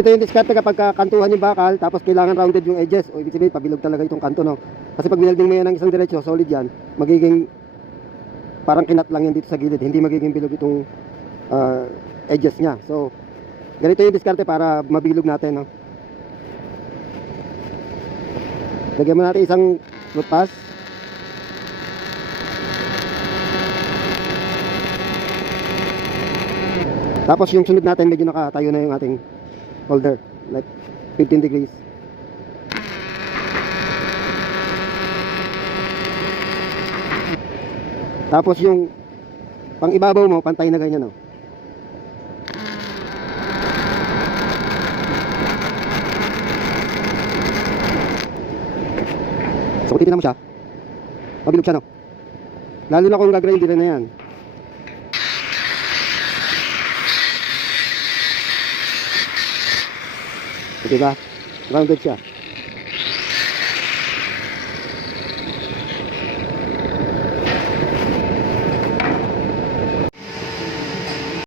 ganito yung diskarte kapag kantuhan yung bakal, tapos kailangan rounded yung edges. O ibig sabihin, pabilog talaga itong kanto, no? Kasi pag winelding mo yan ng isang diretso, solid yan, magiging parang kinat lang yan dito sa gilid. Hindi magiging bilog itong edges niya. So, ganito yung diskarte para mabilog natin, no? Lagyan mo natin isang root pass. Tapos yung sunod natin, medyo nakatayo na yung ating holder, like 15 degrees. Tapos yung pang ibabaw mo, pantay na ganyan, oh. So kung titignan mo siya, mabilog siya, no? Lalo na kung gagrinder na yan. Diba? Rounded siya.